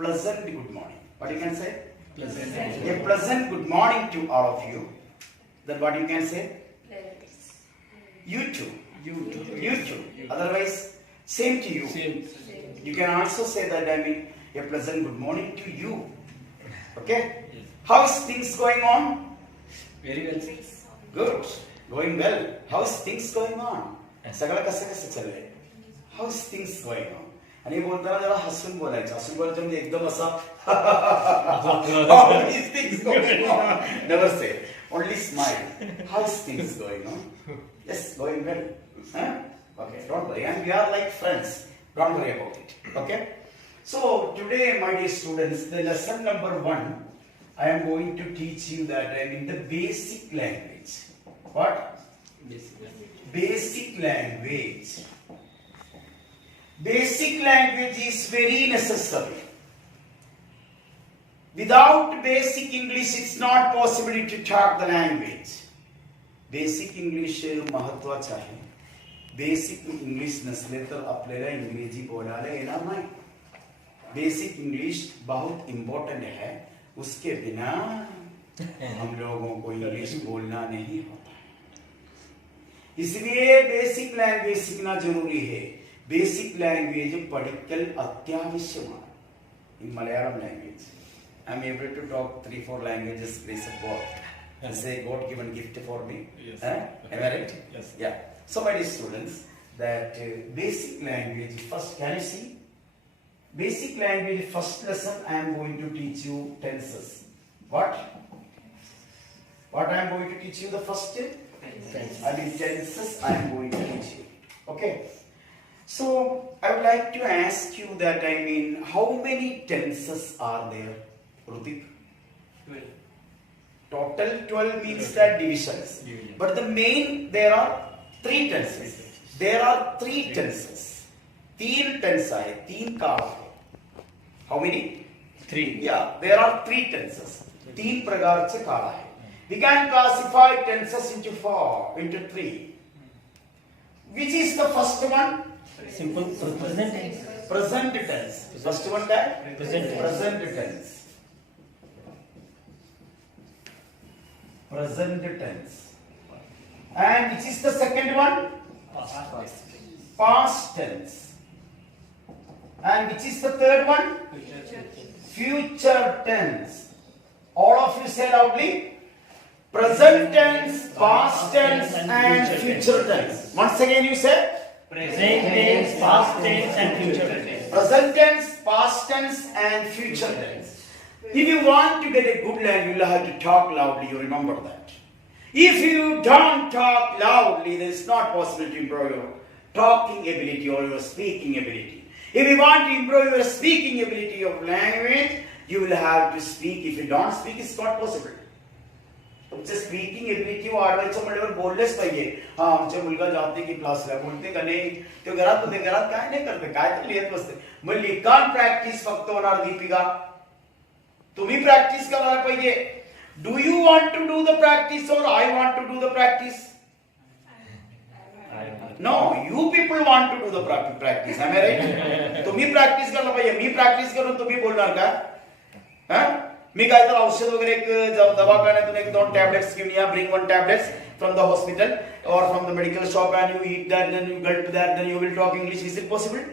pleasant good morning. What you can say? Pleasant. A pleasant good morning to all of you. Then what you can say? You too. You too. You too. Otherwise, same to you. Same. You can also say that I mean a pleasant good morning to you. Okay? Yes. How's things going on? Very well. Good. Going well. How's things going on? सगळं कसं कसं चाललंय? How's things going on? आणि बोलताना जरा हसून बोलायचं. हसून बोलायचं म्हणजे एकदम असा How is things going on? Never say. Only smile. How's things going on? Yes, going well. Huh? Okay, don't worry. And we are like friends. Don't worry about it. Okay? So today, my dear students, the lesson number 1, I am going to teach you that I mean the basic language. What? Basic language. Basic language is very necessary. Without basic English, it's not possible to talk the language. Basic English महत्वाचं आहे. Basic English नसले तर आपल्याला इंग्रजी बोलायला येणार नाही. Basic English बहुत important है. उसके बिना हम लोगों को इंग्लिश बोलना नहीं होता. इसलिए बेसिक लैंग्वेज सीखना जरूरी है. बेसिक लैंग्वेज पढ़िकल अत्यावश्यक. In Malayalam language, I am able to talk 3-4 languages. Grace of God. It's a God-given gift for me. Yes. Am I right? Yes. Yeah. So, my dear students, that basic language. First, can you see? Basic language. First lesson, I am going to teach you tenses. What? What I am going to teach you the first thing? I mean tenses. I am going to teach you. Okay. So, I would like to ask you that I mean, how many tenses are there? Rutik? 12. Total 12 means that divisions. Division. But the main, there are 3 tenses. There are 3 tenses. 3 tenses are 3 काल है. How many? 3. Yeah, there are 3 tenses. 3 प्रकार से काल है. We can classify tenses into 3. Which is the first one? Simple present tense. Present tense. First one that? Present tense. Present tense. Present tense. And which is the second one? Past tense. And which is the third one? Future tense. All of you say loudly. Present tense, past tense, and future tense. Once again you say. Present tense, past tense, and future tense. Present tense, past tense, and future tense. If you want to get a good language, you will have to talk loudly. You remember that. If you don't talk loudly, then it's not possible to improve your talking ability or your speaking ability. If you want to improve your speaking ability of language, you will have to speak. If you don't speak, it's not possible. तुमचे speaking ability वाढवायचं म्हणल्यावर बोललेच पाहिजे. हा आमचा मुलगा जाते की क्लासला बोलते का नाही, तो घरात होते, घरात काय नाही करते, काय तर लिहित बसते. मग लिखाण प्रॅक्टिस फक्त होणार. दीपिका, तुम्ही प्रॅक्टिस करायला पाहिजे. Do you want to do the practice और I want to do the practice? No, you people want to do the practice. I am right? तुम्ही प्रॅक्टिस करायला पाहिजे. मी प्रॅक्टिस करून तुम्ही बोलणार का? हा, मी काय तर औषध वगैरे दवाखान्यातून 1-2 टॅब्लेट्स घेऊन या. Bring 1 tablets from the hospital or from the medical shop and you eat that, then you gulp that, then you will talk English. Is it possible?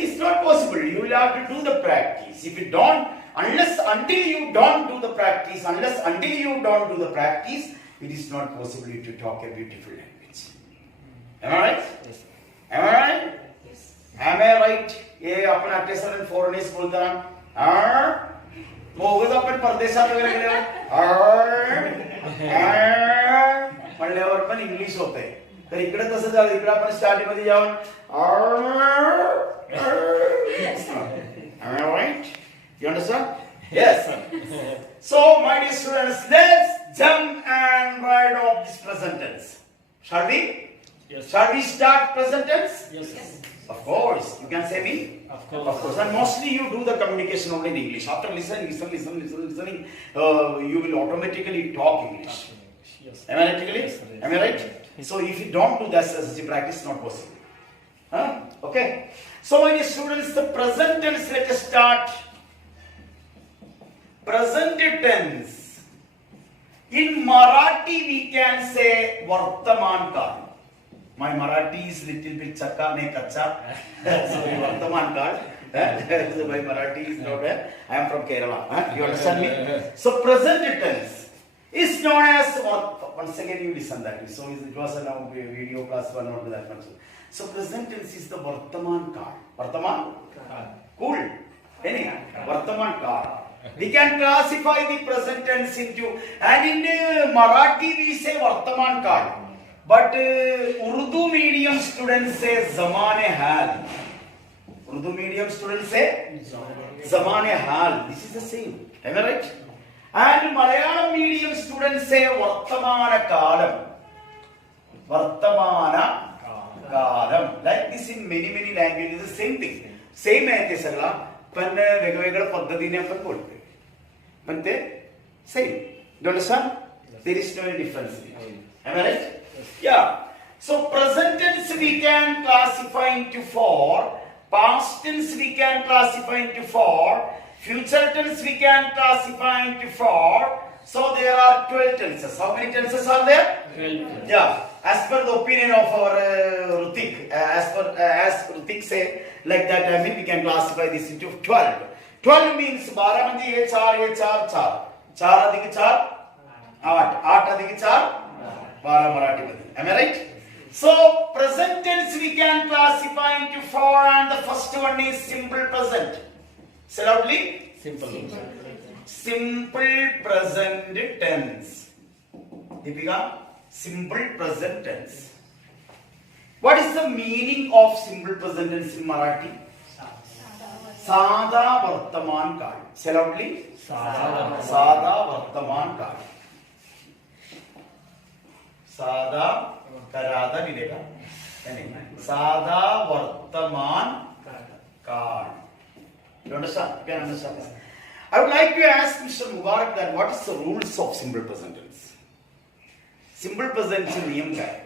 It's not possible. You will have to do the practice. If you don't, until you don't do the practice, it is not possible to talk a beautiful language. Am I right? Yes. Am I right? Yes. Am I right? ये आपण अटेसर foreigners बोलताना मग आपण परदेशात वगैरे गेल्यावर म्हणल्यावर पण English होते. तर इकडे तसं झालं. इकडे आपण स्टार्टिंग मध्ये जाऊन Am I right? You understand? Yes. So, my dear students, let's jump and write off this present tense. Shall we? Yes. Shall we start present tense? Yes. Of course. You can say me? Of course. Of course. And mostly you do the communication only in English. After listening, you will automatically talk English. Yes. Am I right? Yes, sir. Am I right? So if you don't do that, such a practice not possible. Huh? Okay. So my dear students, the present tense, let us start present tense. In Marathi we can say Vartaman Kal. My Marathi is little bit chakka ne kacha. Sorry, Vartaman Kal. So my Marathi is not bad. I am from Kerala. You understand me? So present tense is known as, once again you listen that. So it was a video class, but not that much. So present tense is the Vartaman Kal. Vartaman? Cool. Anyhow, Vartaman Kal. We can classify the present tense into, and in Marathi we say Vartaman Kal. But Urdu medium students say Zamane Hal. Urdu medium students say Zamane Hal. This is the same. Am I right? And Malayalam medium students say Vartamana Kalam. Vartamana Kalam. Like this in many languages, the same thing. Same as this. But वेगवेगळ्या पद्धतीने आपण बोलतो. पण ते same. Do you understand? There is no difference. Am I right? Yeah. So present tense we can classify into 4. Past tense we can classify into 4. Future tense we can classify into 4. So there are 12 tenses. How many tenses are there? 12. Yeah. As per the opinion of our Rutik, as Rutik say, like that, I mean we can classify this into 12. 12 means 12 मध्ये हे 4 4 4. 4 अधिक 4 8. 8 अधिक 4 12 मराठी मध्ये. Am I right? So present tense we can classify into 4, and the first one is simple present. Say loudly. Simple. Simple present tense. Deepika, simple present tense. What is the meaning of simple present tense in Marathi? Sada Vartaman Kal. Say loudly. Sada Vartaman Kal. Sada Karada Videka. Sada Vartaman Kal. You understand? You can understand this. I would like to ask Mr. Mubarak that what is the rules of simple present tense? Simple present चे नियम काय?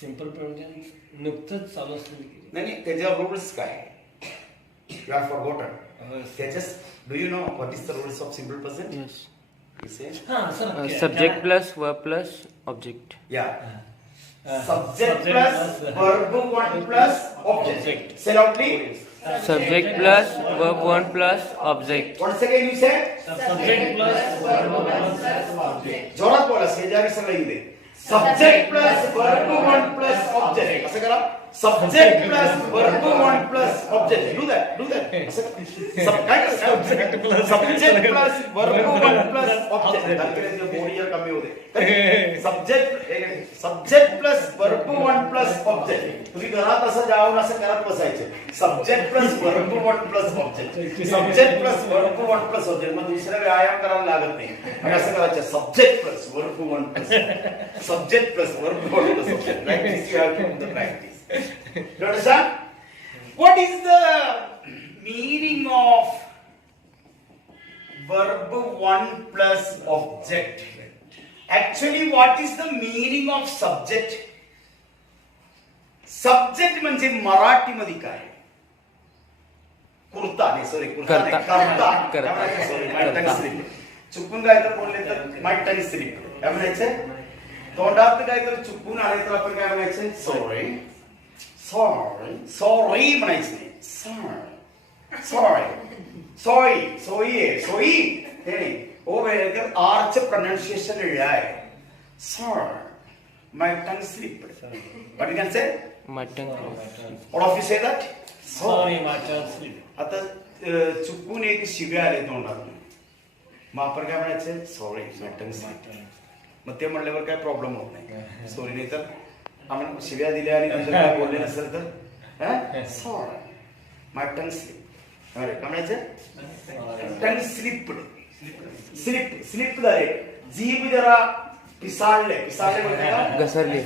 Simple present नुकतंच चालू असलेली. नाही त्याच्या rules काय? You have forgotten. Do you know what is the rules of simple present? Yes. You say? Subject plus verb plus object. Yeah. Subject plus verb 1 plus object. Say loudly. Subject plus verb 1 plus object. Once again you say. Subject plus verb 1 plus object. जोरात बोला शेजारी सगळं येऊ दे. Subject plus verb 1 plus object. असं करा. Subject plus verb 1 plus object. Do that. असं काय subject plus verb 1 plus object. बोरियर कमी होऊ दे. Subject plus verb 1 plus object. तुम्ही घरात असं जाऊन असं करत बसायचे. Subject plus verb 1 plus object. Subject plus verb 1 plus object. मग दुसरा व्यायाम करायला लागत नाही. आणि असं करायचं subject plus verb 1 plus subject plus verb 1 plus object. Like this you have to do the practice. You understand? What is the meaning of verb 1 plus object? Actually, what is the meaning of subject? Subject म्हणजे मराठी मध्ये काय? कुर्ता नाही sorry kurta नाही करता sorry my slip चुकून काय तर बोलले तर माय स्लिप काय म्हणायचं तोंडात काय तर चुकून आले तर आपण काय म्हणायचं सॉरी म्हणायचं नाही सॉरी हे ओ वेळेकर आरचे प्रोनाउन्सिएशन आहे my tongue slipped. What you can say? My tongue. All of you say that? Sorry, my tongue slipped. आता चुकून एक शिव्या आले तोंडात मग आपण काय म्हणायचं सॉरी माय टंग स्लिप. मग ते म्हणल्यावर काय प्रॉब्लेम होत नाही. सॉरी नाही तर आपण शिव्या दिल्या आणि नंतर काय बोलले नसेल तर सॉरी माय टंग स्लिप. अरे काय म्हणायचं टंग स्लिप्ड. स्लिप झाले जीभ जरा पिसाळले म्हणजे का घसरली.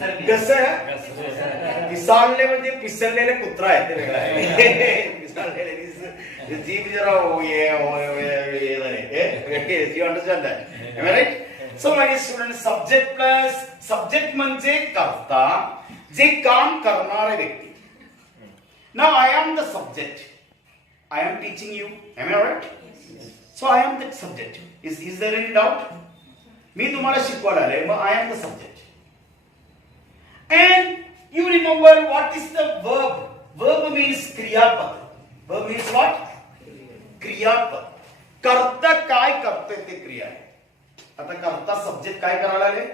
पिसाळले म्हणजे पिसळलेले कुत्रा आहे ते वेगळं आहे. पिसाळलेले जीभ जरा you understand that? Am I right? So my students, subject म्हणजे कर्ता जे काम करणारे व्यक्ती. Now I am the subject. I am teaching you. Am I right? So I am that subject. Is there any doubt? मी तुम्हाला शिकवायला आले, मग I am the subject. And you remember what is the verb? Verb means क्रियापद. Verb means what? क्रियापद. कर्ता काय करते ते क्रिया आहे. आता कर्ता सब्जेक्ट काय करायला आले?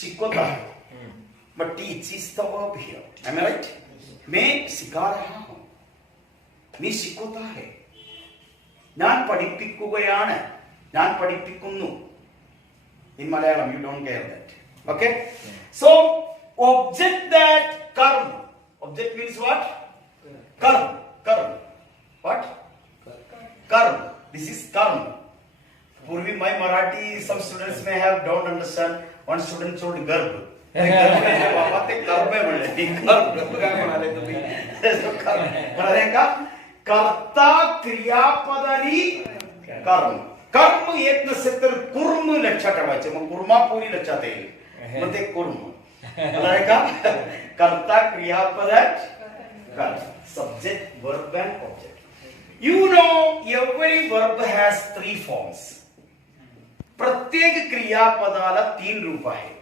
शिकवत आहे. But teach is the verb here. Am I right? मैं सिखा रहा हूं. मैं शिकवता है. ഞാൻ പഠിപ്പിക്കുകയാണ്. ഞാൻ പഠിപ്പിക്കുന്നു. In Malayalam, you don't care that. Okay? So, object that karm. Object means what? Karm. Karm. What? Karm. This is karm. Purvi, my Marathi, some students may have don't understand. One student told garb. बाबा ते कर्म आहे म्हणले. कर्म काय म्हणाले तुम्ही? म्हणाले का? कर्ता क्रियापदानी कर्म. कर्म येत नसेल तर कुर्म लक्षात ठेवायचे. मग कुर्मापुरी लक्षात येईल. मग ते कुर्म. म्हणाले का? कर्ता क्रियापदात कर्म. Subject, verb and object. You know, every verb has 3 forms. प्रत्येक क्रियापदाला 3 रूप आहे.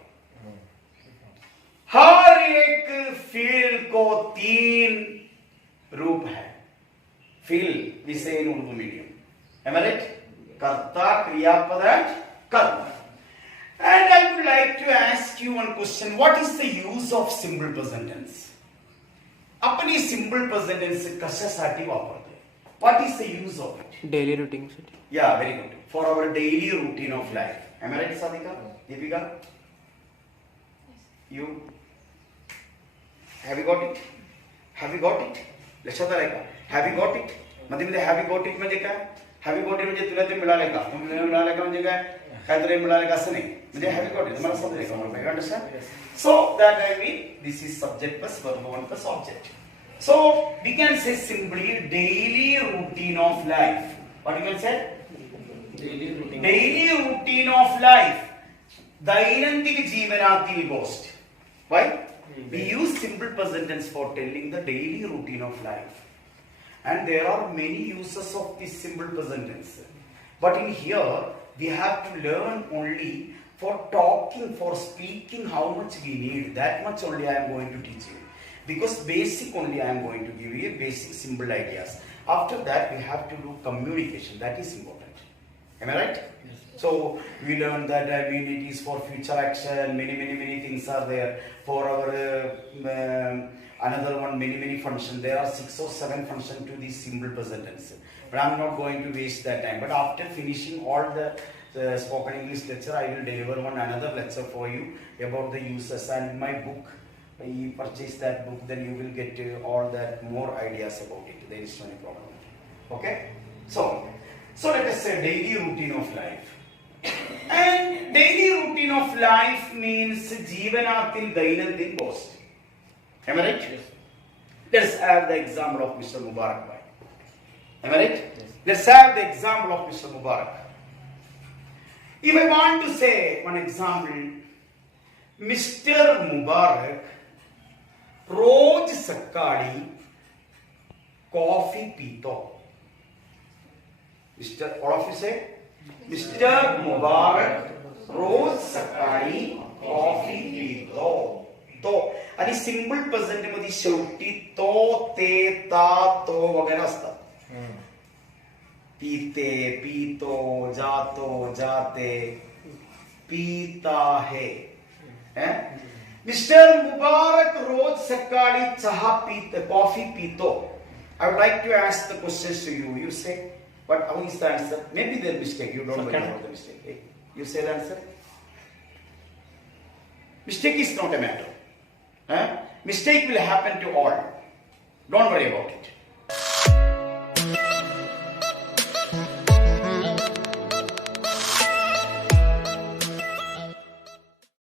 हर एक फील को 3 रूप है. फील विषय in Urdu medium. Am I right? कर्ता, क्रियापद and कर्म. And I would like to ask you one question. What is the use of simple present tense? आपण ही simple present tense कशासाठी वापरतो? What is the use of it? Daily routine. Yeah, very good. For our daily routine of life. Am I right, Sadhika? Deepika? You? Have you got it? Have you got it? लक्षात आलंय का? Have you got it? मध्ये have you got it म्हणजे काय? Have you got it म्हणजे तुला ते मिळाले का? तुला मिळाले का म्हणजे काय? काहीतरी मिळाले का असं नाही. म्हणजे have you got it? मला समजले का? मला understand? So that I mean this is subject plus verb one plus object. So we can say simply daily routine of life. What you can say? Daily routine of life. दैनंदिन जीवनातील गोष्ट. Why? We use simple present tense for telling the daily routine of life. And there are many uses of this simple present tense. But in here, we have to learn only for talking, for speaking how much we need. That much only I am going to teach you. Because basic only I am going to give you basic simple ideas. After that, we have to do communication. That is important. Am I right? Yes. So we learned that it is for future action. Many things are there. For our another one, many functions. There are 6 or 7 functions to this simple present tense. But I am not going to waste that time. But after finishing all the spoken English lecture, I will deliver another lecture for you about the uses and my book. You purchase that book, then you will get all that more ideas about it. There is no problem. Okay? So let us say daily routine of life. And daily routine of life means जीवनातील दैनंदिन गोष्ट. Am I right? Yes. Let's have the example of Mr. Mubarak Bhai. Am I right? Yes. Let's have the example of Mr. Mubarak. If I want to say one example, Mr. Mubarak रोज सकाळी coffee पितो. Mister all of you say mister Mubarak रोज सकाळी coffee पितो. तो आणि simple present मध्ये शेवटी तो, ते, ता, तो वगैरे असतात. पीते, पीतो, जातो, जाते, पीता है. मिस्टर मुबारक रोज सकाळी चहा पीतो, कॉफी पितो. I would like to ask the questions to you. You say, but how is the answer? Maybe there's mistake. You don't worry about the mistake. You say the answer. Mistake is not a matter. Mistake will happen to all. Don't worry about it.